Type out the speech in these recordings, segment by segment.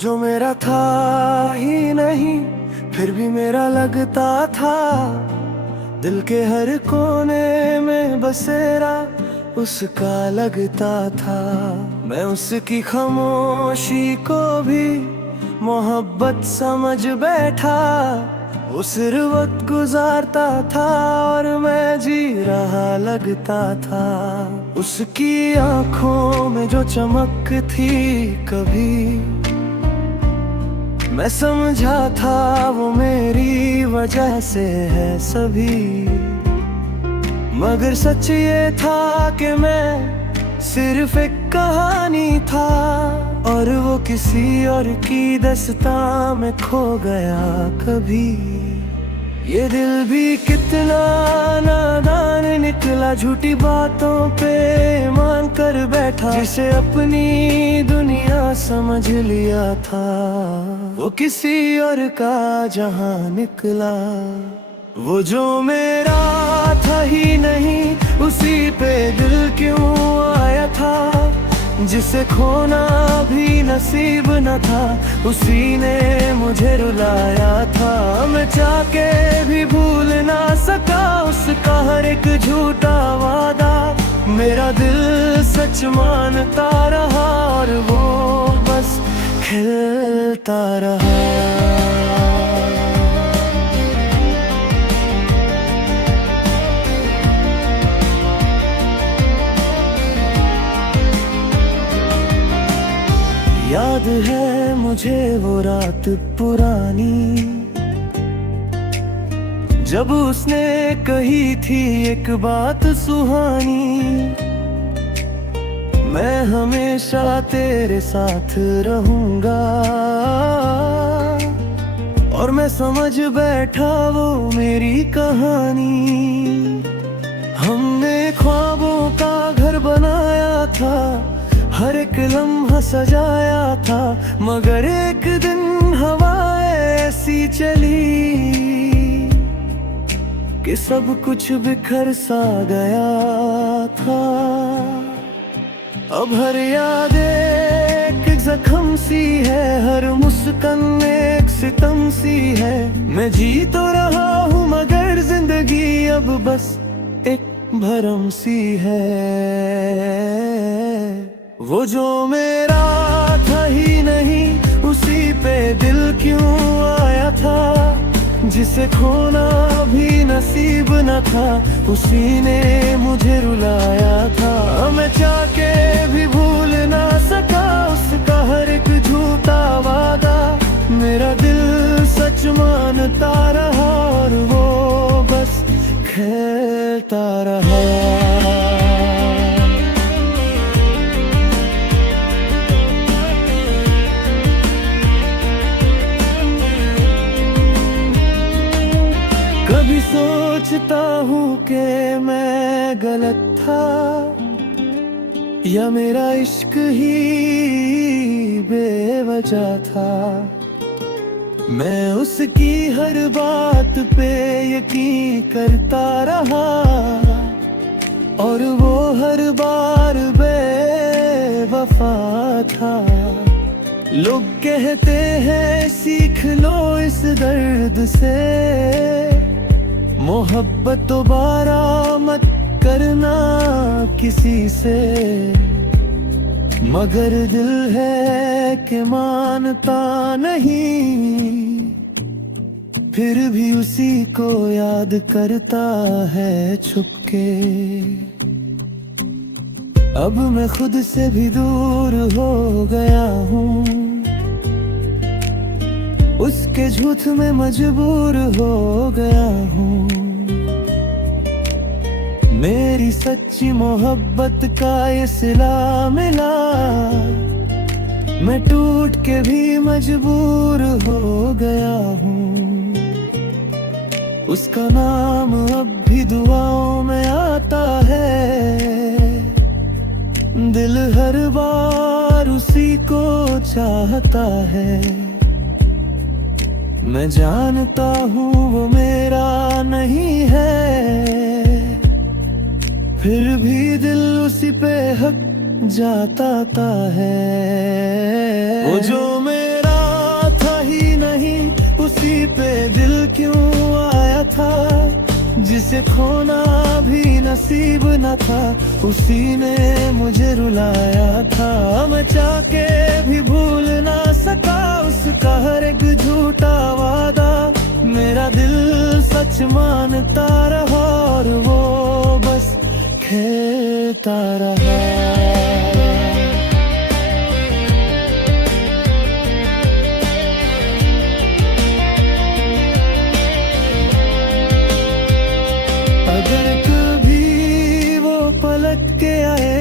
जो मेरा था ही नहीं फिर भी मेरा लगता था। दिल के हर कोने में बसेरा उसका लगता था। मैं उसकी खामोशी को भी मोहब्बत समझ बैठा। वो सिर्फ वक्त गुजारता था और मैं जी रहा लगता था। उसकी आंखों में जो चमक थी कभी मैं समझा था वो मेरी वजह से है सभी। मगर सच ये था कि मैं सिर्फ एक कहानी था और वो किसी और की दास्तां में खो गया कभी। ये दिल भी कितना नादान निकला, झूठी बातों पे मान कर बैठा। जिसे अपनी दुनिया समझ लिया था वो किसी और का जहां निकला। वो जो मेरा था ही नहीं उसी पे दिल क्यों आया था। जिसे खोना भी नसीब न था उसी ने मुझे रुलाया था। मैं चाह के भी भूल ना सका उसका हर एक झूठा वादा। मेरा दिल सच मानता रहा और वो बस खिलता रहा। याद है मुझे वो रात पुरानी जब उसने कही थी एक बात सुहानी। मैं हमेशा तेरे साथ रहूंगा और मैं समझ बैठा वो मेरी कहानी। हमने ख्वाबों का घर बनाया था, हर एक लम्हा सजाया था। मगर एक दिन हवाएं ऐसी चली कि सब कुछ बिखर सा गया था। अब हर याद एक जख्म सी है, हर मुस्कान एक सितम सी है। मैं जी तो रहा हूँ मगर जिंदगी अब बस एक भरम सी है। वो जो मेरा था ही नहीं उसी पे दिल क्यों आया था। जिसे खोना भी नसीब न था उसी ने मुझे रुलाया था। मैं चाह के भी भूल ना सका उसका हर एक झूठा वादा। मेरा दिल सच मानता रहा और वो बस खेलता रहा। कभी सोचता हूँ कि मैं गलत था या मेरा इश्क ही बेवजह था। मैं उसकी हर बात पे यकीन करता रहा और वो हर बार बेवफा था। लोग कहते हैं सीख लो इस दर्द से, मोहब्बत दोबारा मत करना किसी से। मगर दिल है कि मानता नहीं, फिर भी उसी को याद करता है छुपके। अब मैं खुद से भी दूर हो गया हूँ, उसके झूठ में मजबूर हो गया हूँ। मेरी सच्ची मोहब्बत का ये सिला मिला, मैं टूट के भी मजबूर हो गया हूँ। उसका नाम अब भी दुआओं में आता है, दिल हर बार उसी को चाहता है। मैं जानता हूँ वो मेरा नहीं है, फिर भी दिल उसी पे हक जाता है। वो जो मेरा पे दिल क्यों आया था, जिसे खोना भी नसीब न था, उसी ने मुझे रुलाया था। मैं चाह के भी भूल ना सका उसका हर एक झूठा वादा, मेरा दिल सच मानता रहा और वो बस खेलता रहा। अगर कभी वो पलट के आए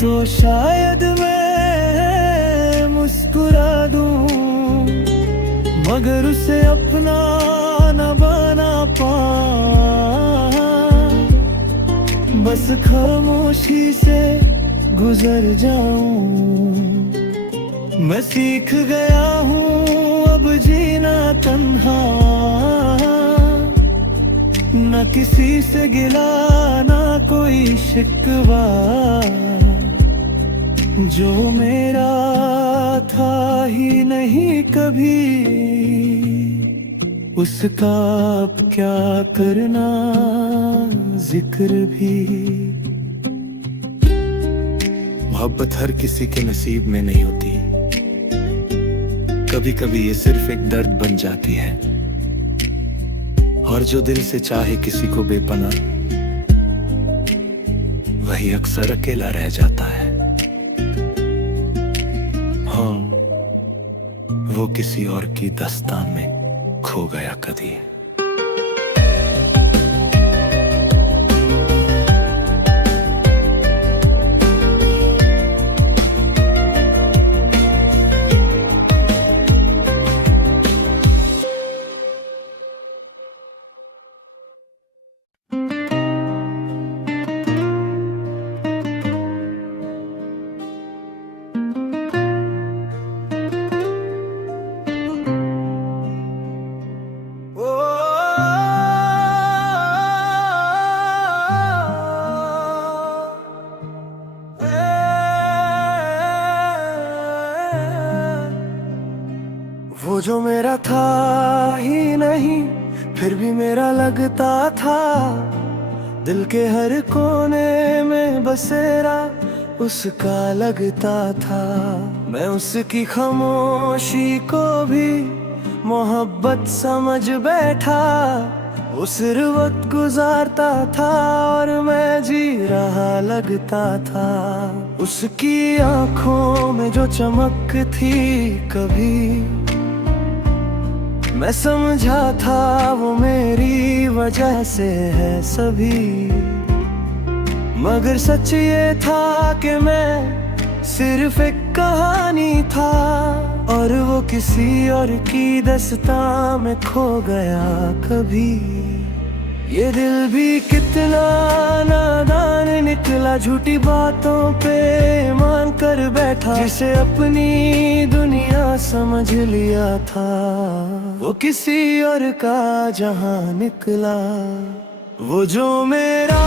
तो शायद मैं मुस्कुरा दूं, मगर उसे अपना न बना पाऊं, बस खामोशी से गुजर जाऊं। मैं सीख गया हूँ अब जीना तन्हा, न किसी से गिला ना कोई शिकवा, जो मेरा था ही नहीं कभी, उसका अब क्या करना जिक्र भी। मोहब्बत हर किसी के नसीब में नहीं होती, कभी कभी ये सिर्फ एक दर्द बन जाती है, और जो दिल से चाहे किसी को बेपनाह, वही अक्सर अकेला रह जाता है। हाँ, वो किसी और की दास्तान में खो गया कभी। वो जो मेरा था ही नहीं, फिर भी मेरा लगता था, दिल के हर कोने में बसेरा उसका लगता था। मैं उसकी खामोशी को भी मोहब्बत समझ बैठा, वो सिर्फ वक्त गुजारता था और मैं जी रहा लगता था। उसकी आंखों में जो चमक थी कभी, मैं समझा था वो मेरी वजह से है सभी, मगर सच ये था कि मैं सिर्फ एक कहानी था, और वो किसी और की दास्तां में खो गया कभी। ये दिल भी कितना नादान निकला, झूठी बातों पे मान कर बैठा, जिसे अपनी दुनिया समझ लिया था, वो किसी और का जहां निकला। वो जो मेरा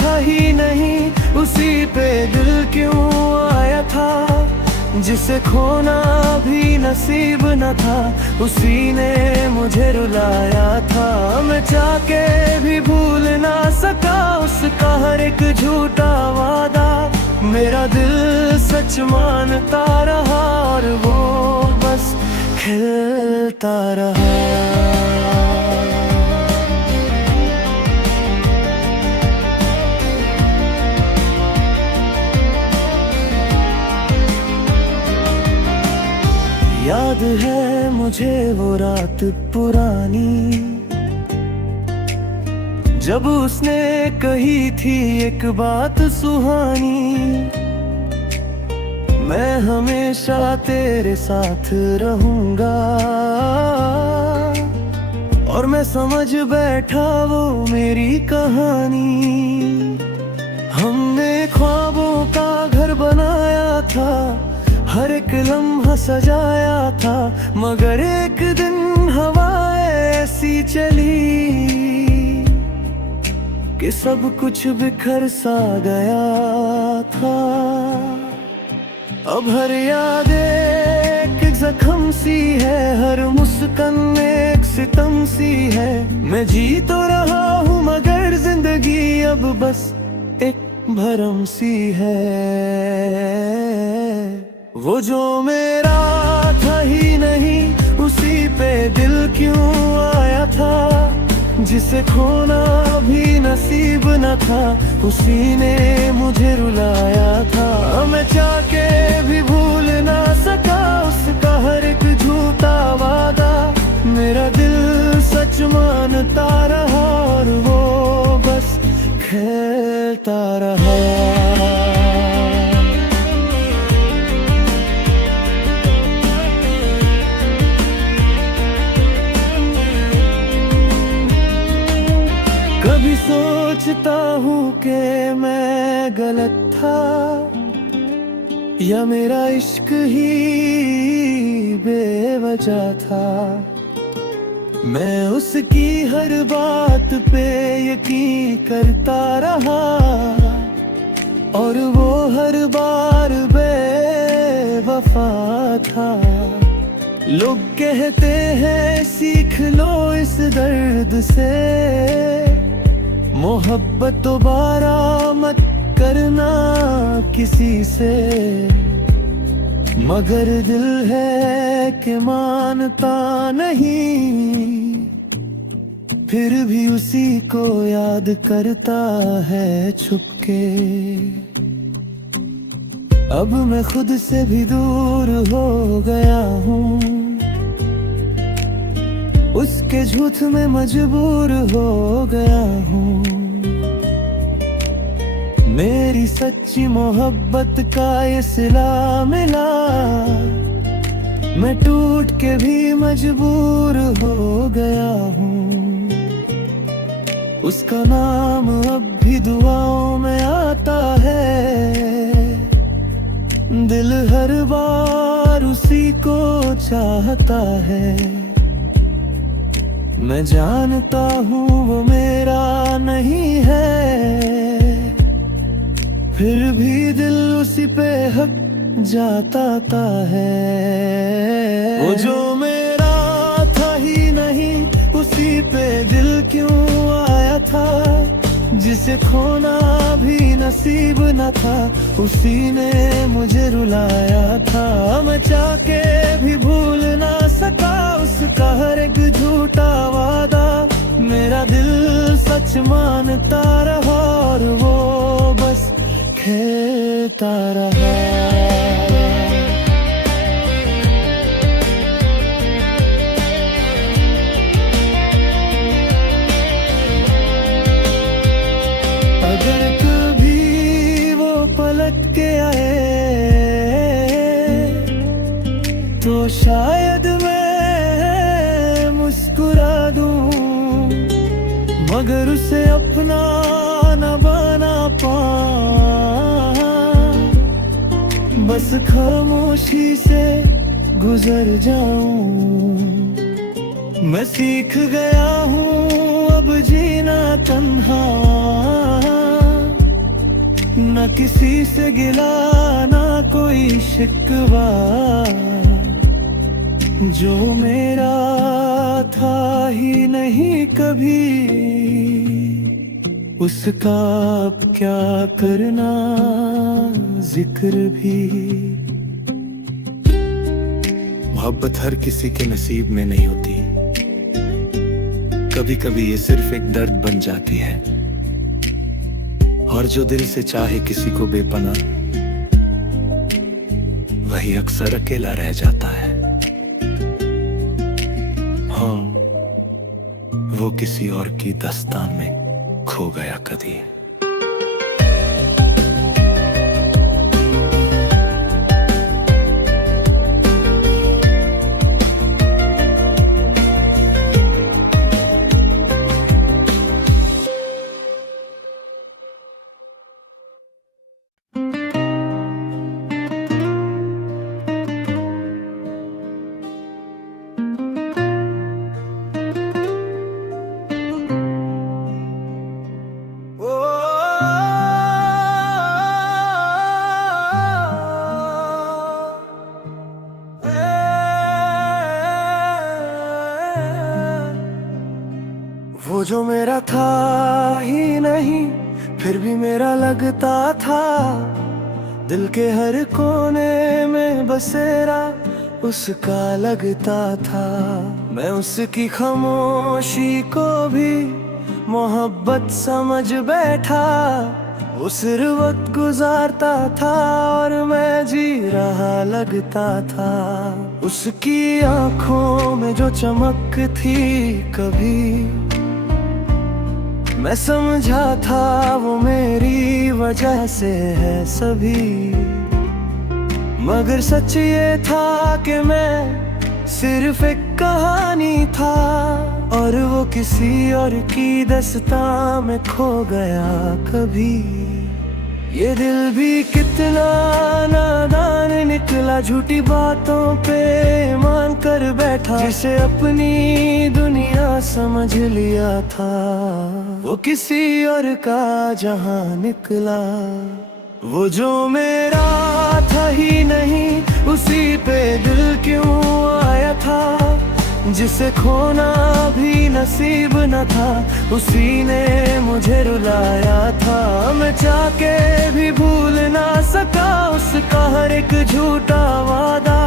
था ही नहीं, उसी पे दिल क्यों आया था, जिसे खोना भी नसीब न था, उसी ने मुझे रुलाया था। मैं चाह के भी भूल ना सका उसका हर एक झूठा वादा, मेरा दिल सच मानता रहा और वो बस खिलता रहा। याद है मुझे वो रात पुरानी, जब उसने कही थी एक बात सुहानी, मैं हमेशा तेरे साथ रहूंगा, और मैं समझ बैठा वो मेरी कहानी। हमने ख्वाबों का घर बनाया था, हर एक लम्हा सजाया था, मगर एक दिन हवाएं ऐसी चली कि सब कुछ बिखर सा गया था। अब हर याद एक जख्म सी है, हर मुस्कान एक सितम सी है। मैं जी तो रहा हूँ मगर जिंदगी अब बस एक भरम सी है। वो जो मेरा था ही नहीं, उसी पे दिल क्यों आया था। जिसे खोना भी नसीब न था, उसी ने मुझे रुलाया था। मैं चाह के भी भूल ना सका उसका हर एक झूठा वादा। मेरा दिल सच मानता रहा और वो बस खेलता रहा। कभी सोचता हूँ कि मैं गलत था, या मेरा इश्क ही बेवजह था। मैं उसकी हर बात पे यकीन करता रहा, और वो हर बार बेवफा था। लोग कहते हैं सीख लो इस दर्द से, मोहब्बत दोबारा मत करना किसी से। मगर दिल है कि मानता नहीं, फिर भी उसी को याद करता है छुपके। अब मैं खुद से भी दूर हो गया हूँ, उसके झूठ में मजबूर हो गया हूँ। मेरी सच्ची मोहब्बत का ये सिला मिला, मैं टूट के भी मजबूर हो गया हूँ। उसका नाम अब भी दुआओं में आता है, दिल हर बार उसी को चाहता है। मैं जानता हूँ वो मेरा नहीं है, फिर भी दिल उसी पे हक जाता है। वो जो मेरा था ही नहीं, उसी पे दिल क्यों आया था। जिसे खोना भी नसीब न था, उसी ने मुझे रुलाया था। मैं चाह के भी भूल ना सका उसका हर एक झूठा वादा। मेरा दिल सच मानता रहा और वो बस खेलता रहा। अगर कभी वो पलट के आए तो शायद मैं मुस्कुरा दूं, मगर उसे अपना न बना पाऊं। बस खामोशी से गुजर जाऊं। मैं सीख गया हूँ अब जीना तन्हा, न किसी से गिला ना कोई शिकवा। जो मेरा था ही नहीं कभी, उसका अब क्या करना जिक्र भी। मोहब्बत हर किसी के नसीब में नहीं होती, कभी कभी ये सिर्फ एक दर्द बन जाती है। और जो दिल से चाहे किसी को बेपनाह, वही अक्सर अकेला रह जाता है। हाँ, वो किसी और की दास्तान में खो गया कभी। वो जो मेरा था ही नहीं, फिर भी मेरा लगता था। दिल के हर कोने में बसेरा उसका लगता था। मैं उसकी खामोशी को भी मोहब्बत समझ बैठा। वो सिर्फ वक्त गुजारता था और मैं जी रहा लगता था। उसकी आंखों में जो चमक थी कभी मैं समझा था वो मेरी वजह से है सभी। मगर सच ये था कि मैं सिर्फ एक कहानी था और वो किसी और की दास्तां में खो गया कभी। ये दिल भी कितना नादान निकला, झूठी बातों पे मान कर बैठा। जिसे अपनी दुनिया समझ लिया था वो किसी और का जहां निकला। वो जो मेरा था ही नहीं, उसी पे दिल क्यों आया था। जिसे खोना भी नसीब न था, उसी ने मुझे रुलाया था। मैं चाह के भी भूल ना सका उसका हर एक झूठा वादा।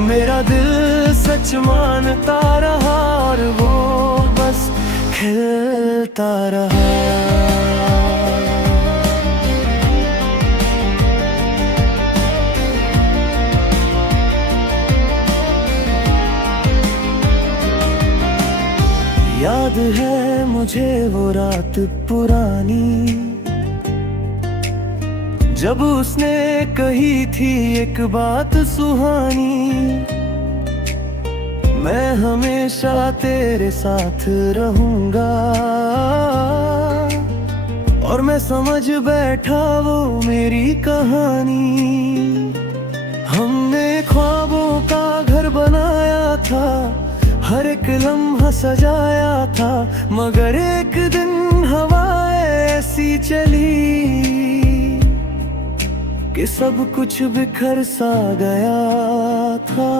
मेरा दिल सच मानता रहा और वो बस खिलता रहा। याद है मुझे वो रात पुरानी, जब उसने कही थी एक बात सुहानी। मैं हमेशा तेरे साथ रहूंगा, और मैं समझ बैठा वो मेरी कहानी। हमने ख्वाबों का घर बनाया था, हर एक लम्हा सजाया था। मगर एक दिन हवाएं ऐसी चली कि सब कुछ बिखर सा गया था।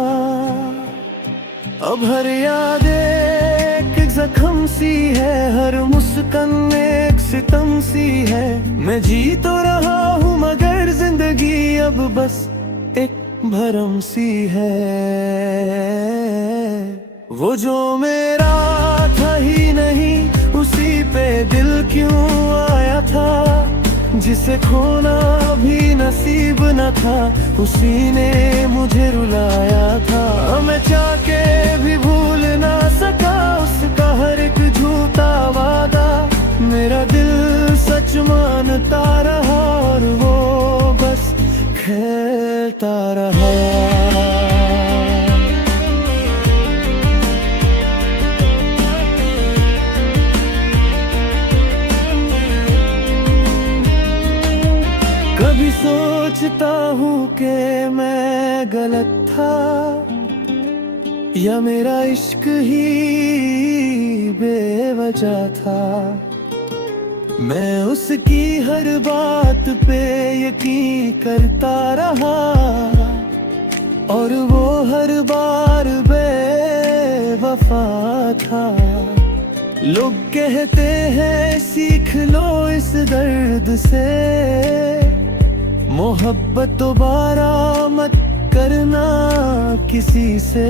अब हर याद एक जख्म सी है, हर मुस्कान एक सितम सी है। मैं जी तो रहा हूँ मगर जिंदगी अब बस एक भरम सी है। वो जो मेरा था ही नहीं, उसी पे दिल क्यों आया था। जिसे खोना भी नसीब न था, उसी ने मुझे रुलाया था। मैं चाह के भी भूल ना सका उसका हर एक झूठा वादा। मेरा दिल सच मानता रहा और वो बस खेलता रहा। कभी सोचता हूँ कि मैं गलत था, या मेरा इश्क ही बेवजह था। मैं उसकी हर बात पे यकीन करता रहा, और वो हर बार बेवफा था। लोग कहते हैं सीख लो इस दर्द से, मोहब्बत दोबारा मत करना किसी से।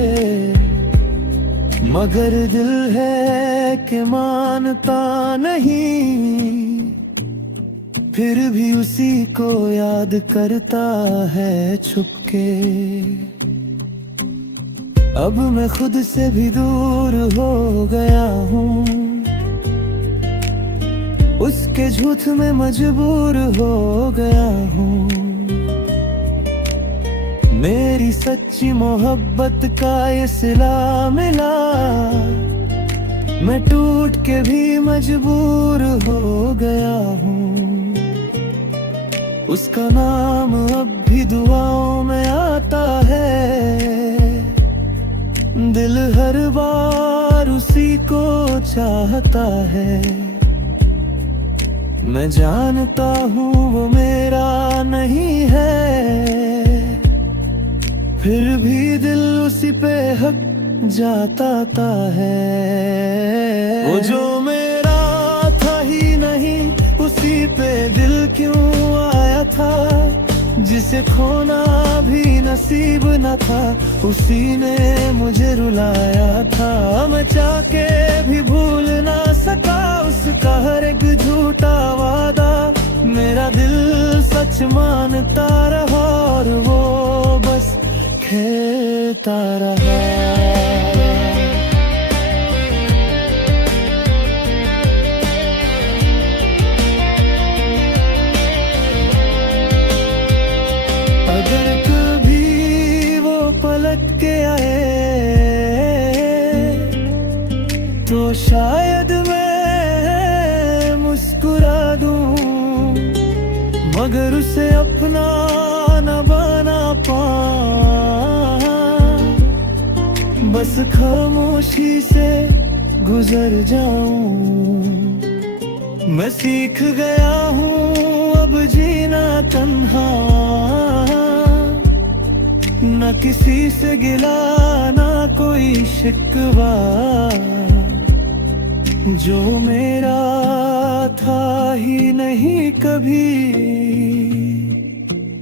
मगर दिल है कि मानता नहीं, फिर भी उसी को याद करता है छुपके। अब मैं खुद से भी दूर हो गया हूँ, उसके झूठ में मजबूर हो गया हूँ। मेरी सच्ची मोहब्बत का ये सिला मिला, मैं टूट के भी मजबूर हो गया हूँ। उसका नाम अब भी दुआओं में आता है, दिल हर बार उसी को चाहता है। मैं जानता हूँ वो मेरा नहीं है, फिर भी दिल उसी पे हक जाता है। वो जो मेरा जिसे खोना भी नसीब न था, उसी ने मुझे रुलाया था। मैं चाह के भी भूल ना सका उसका हर एक झूठा वादा। मेरा दिल सच मानता रहा और वो बस खेलता रहा। अगर कभी वो पलट के आए तो शायद मैं मुस्कुरा दूं, मगर उसे अपना न बना पाऊं। बस खामोशी से गुजर जाऊं। मैं सीख गया हूँ अब जीना तन्हा, न किसी से गिला ना कोई शिकवा। जो मेरा था ही नहीं कभी,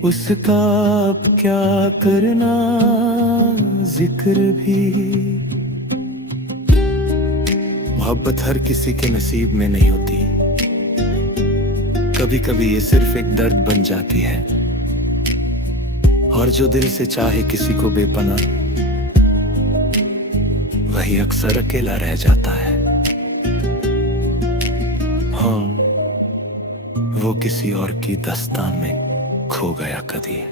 उसका अब क्या करना जिक्र भी। मोहब्बत हर किसी के नसीब में नहीं होती, कभी कभी ये सिर्फ एक दर्द बन जाती है। और जो दिल से चाहे किसी को बेपनाह, वही अक्सर अकेला रह जाता है। हाँ, वो किसी और की दास्तान में खो गया कभी।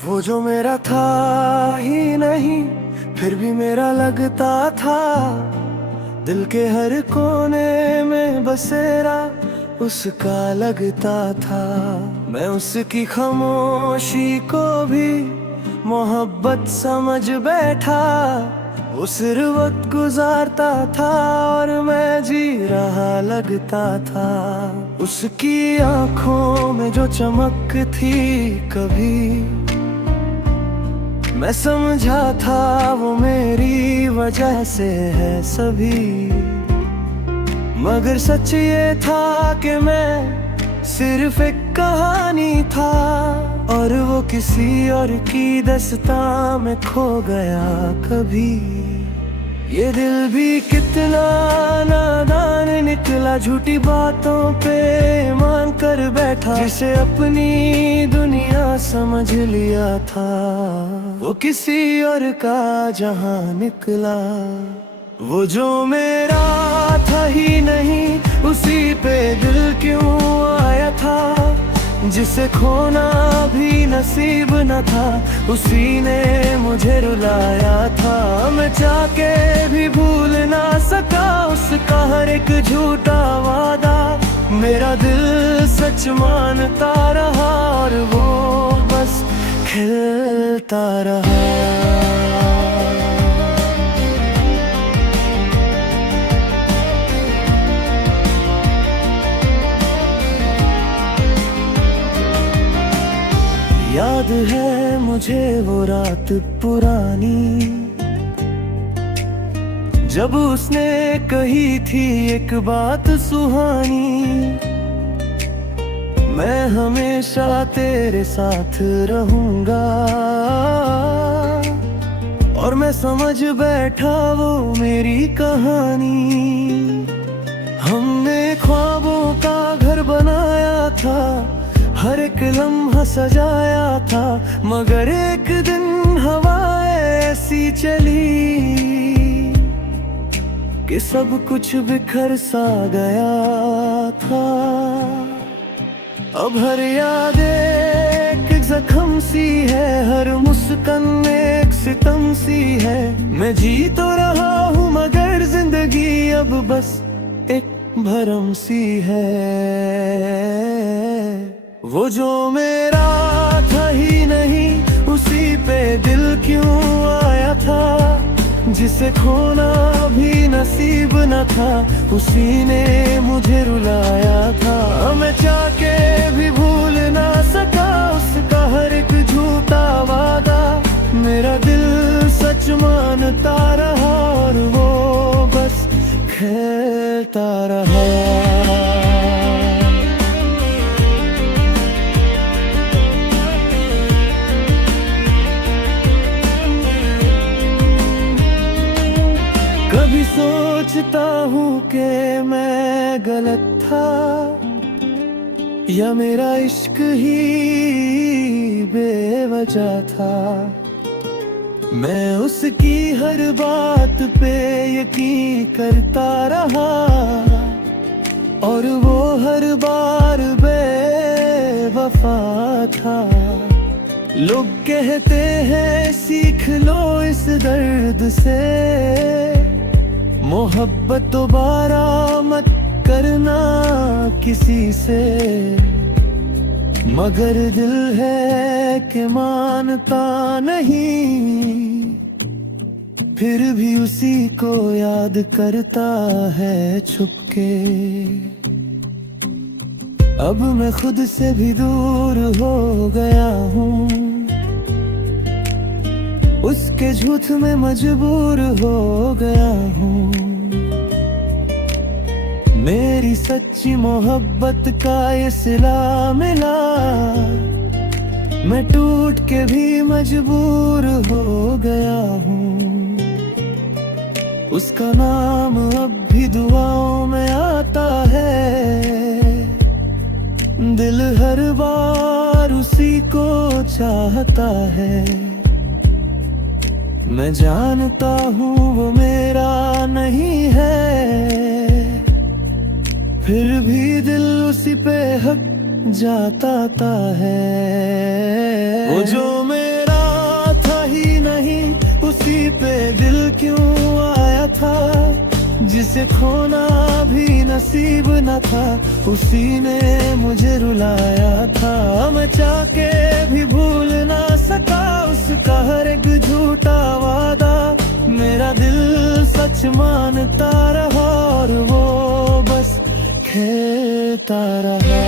वो जो मेरा था ही नहीं, फिर भी मेरा लगता था। दिल के हर कोने में बसेरा उसका लगता था। मैं उसकी खामोशी को भी मोहब्बत समझ बैठा। वो सिर्फ वक्त गुजारता था और मैं जी रहा लगता था। उसकी आंखों में जो चमक थी कभी, मैं समझा था वो मेरी वजह से है सभी। मगर सच ये था कि मैं सिर्फ एक कहानी था, और वो किसी और की दास्तां में खो गया कभी। ये दिल भी कितना नादान निकला, झूठी बातों पे मान कर बैठा। जिसे अपनी दुनिया समझ लिया था, वो किसी और का जहां निकला। वो जो मेरा था ही नहीं, उसी पे दिल क्यों आया था। जिसे खोना भी नसीब न था, उसी ने मुझे रुलाया था। मैं चाह के भी भूल ना सका उसका हर एक झूठा वादा। मेरा दिल सच मानता रहा और वो बस खेलता रहा। याद है मुझे वो रात पुरानी, जब उसने कही थी एक बात सुहानी। मैं हमेशा तेरे साथ रहूंगा, और मैं समझ बैठा वो मेरी कहानी। हमने ख्वाबों का घर बनाया था, हर एक लम्हा सजाया था। मगर एक दिन हवाएं ऐसी चली कि सब कुछ बिखर सा गया था। अब हर याद एक जख्म सी है, हर मुस्कान एक सितम सी है। मैं जी तो रहा हूँ मगर जिंदगी अब बस एक भरम सी है। वो जो मेरा था ही नहीं उसी पे दिल क्यों आया था। जिसे खोना भी नसीब न था उसी ने मुझे रुलाया था। मैं चाह के भी भूल ना सका उसका हर एक झूठा वादा। मेरा दिल सच मानता रहा और वो बस खेलता रहा। कभी सोचता हूँ कि मैं गलत था या मेरा इश्क ही बेवजह था। मैं उसकी हर बात पे यकीन करता रहा और वो हर बार बेवफा था। लोग कहते हैं सीख लो इस दर्द से, मोहब्बत दोबारा मत करना किसी से। मगर दिल है कि मानता नहीं, फिर भी उसी को याद करता है छुपके। अब मैं खुद से भी दूर हो गया हूँ, उसके झूठ में मजबूर हो गया हूँ। मेरी सच्ची मोहब्बत का ये सिला मिला, मैं टूट के भी मजबूर हो गया हूँ। उसका नाम अब भी दुआओं में आता है, दिल हर बार उसी को चाहता है। मैं जानता हूँ वो मेरा नहीं है, फिर भी दिल उसी पे हक जाता है। वो जो मेरा था ही नहीं उसी पे दिल क्यों आया था। जिसे खोना भी नसीब न था उसी ने मुझे रुलाया था। मैं चाह के भी भूल ना सका उसका हर एक झूठा वादा। मेरा दिल सच मानता रहा और वो बस खेलता रहा।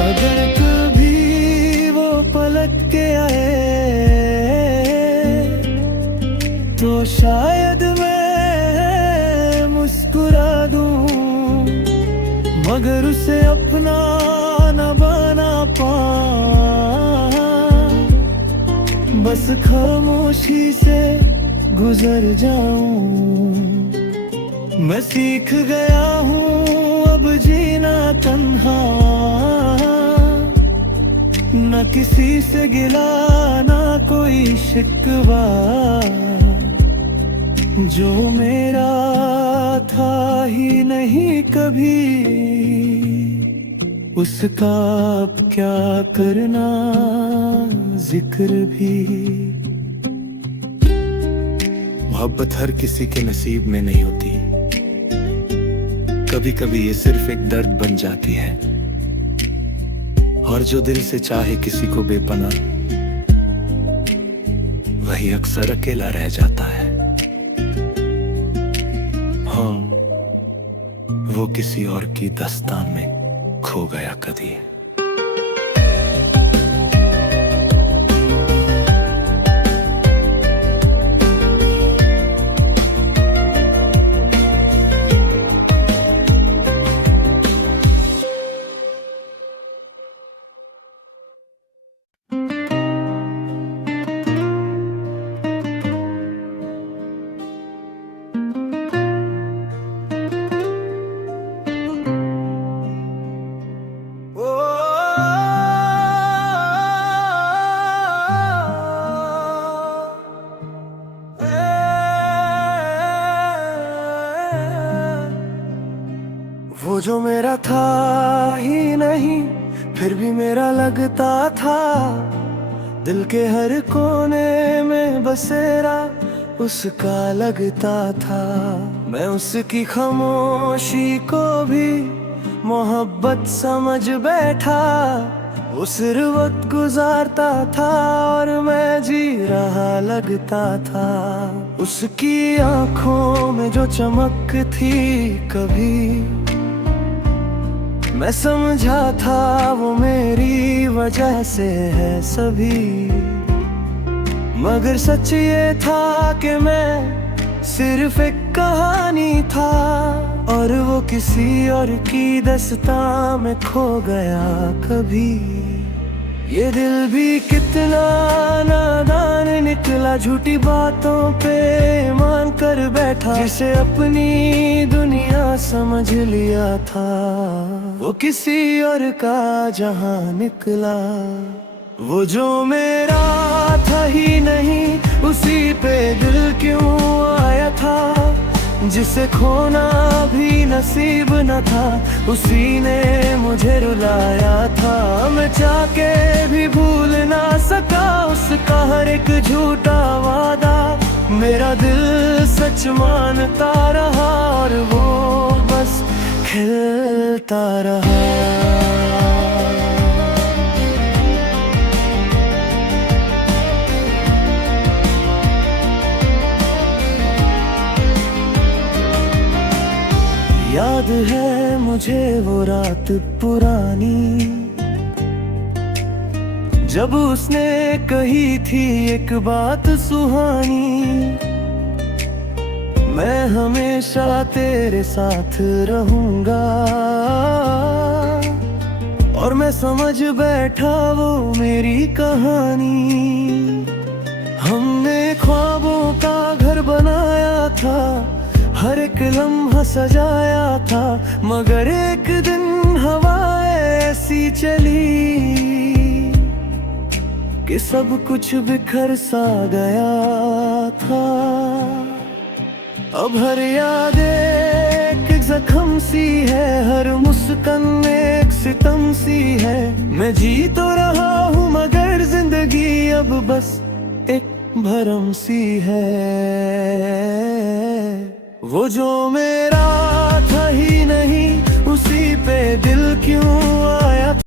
अगर कभी वो पलट के आए तो शायद मैं मुस्कुरा दूं, मगर उसे अपना न बना पाऊं। बस खामोशी से गुजर जाऊं। मैं सीख गया हूँ अब जीना तन्हा, न किसी से गिला ना कोई शिकवा। जो मेरा था ही नहीं कभी, उसका अब क्या करना जिक्र भी। मोहब्बत हर किसी के नसीब में नहीं होती, कभी कभी ये सिर्फ एक दर्द बन जाती है। और जो दिल से चाहे किसी को बेपनाह, वही अक्सर अकेला रह जाता है। हाँ, वो किसी और की दास्तान में खो गया कभी। वो जो मेरा था ही नहीं, फिर भी मेरा लगता था। दिल के हर कोने में बसेरा उसका लगता था। मैं उसकी खामोशी को भी मोहब्बत समझ बैठा। वो सिर्फ वक्त गुजारता था और मैं जी रहा लगता था। उसकी आंखों में जो चमक थी कभी मैं समझा था वो मेरी वजह से है सभी। मगर सच ये था कि मैं सिर्फ एक कहानी था और वो किसी और की दास्तां में खो गया कभी। ये दिल भी कितना नादान निकला, झूठी बातों पे मान कर बैठा। जिसे अपनी दुनिया समझ लिया था वो किसी और का जहां निकला। वो जो मेरा था ही नहीं, उसी पे दिल क्यों आया था। जिसे खोना भी नसीब न था उसी ने मुझे रुलाया था। मैं चाह के भी भूल ना सका उसका हर एक झूठा वादा। मेरा दिल सच मानता रहा और वो बस खिलता रहा। याद है मुझे वो रात पुरानी, जब उसने कही थी एक बात सुहानी। मैं हमेशा तेरे साथ रहूंगा, और मैं समझ बैठा वो मेरी कहानी। हमने ख्वाबों का घर बनाया था, हर एक लम्हा सजाया था। मगर एक दिन हवाएं ऐसी चली कि सब कुछ बिखर सा गया था। अब हर याद एक जख्म सी है, हर मुस्कान एक सितम सी है। मैं जी तो रहा हूँ मगर जिंदगी अब बस एक भरम सी है। वो जो मेरा था ही नहीं, उसी पे दिल क्यों